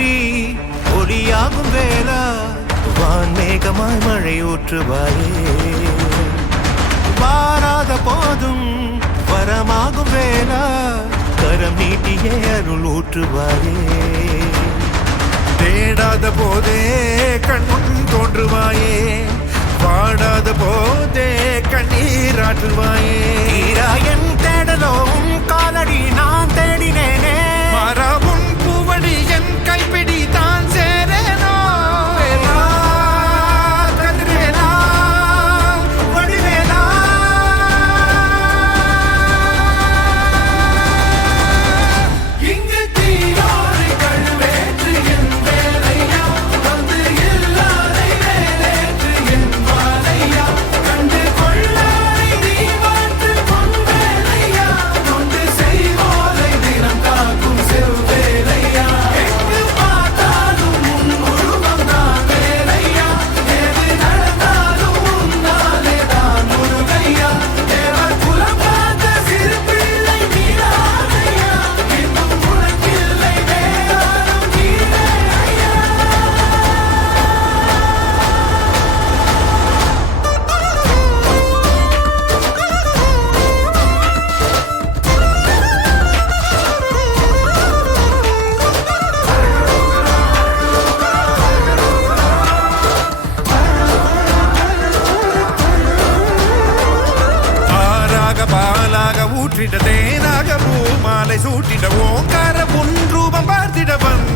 தோன்றி ஒளியாகும் வேளா வான்மேகமாய் மழை ஊற்றுவாயே. வாராத போதும் வரமாகும் வேளா கரம் நீட்டியே அருள் ஊற்றுவாயே. தேடாத போதே கண்முன் தோன்றுவாயே பாடாத போதே கண்ணீராற்றுவாயே என் தேடலோ காலடி நான் தேட பாலாக தேனாக பூ மாலை சூட்டிட ஓங்கார பொன் ரூபம் பார்த்திட வந்த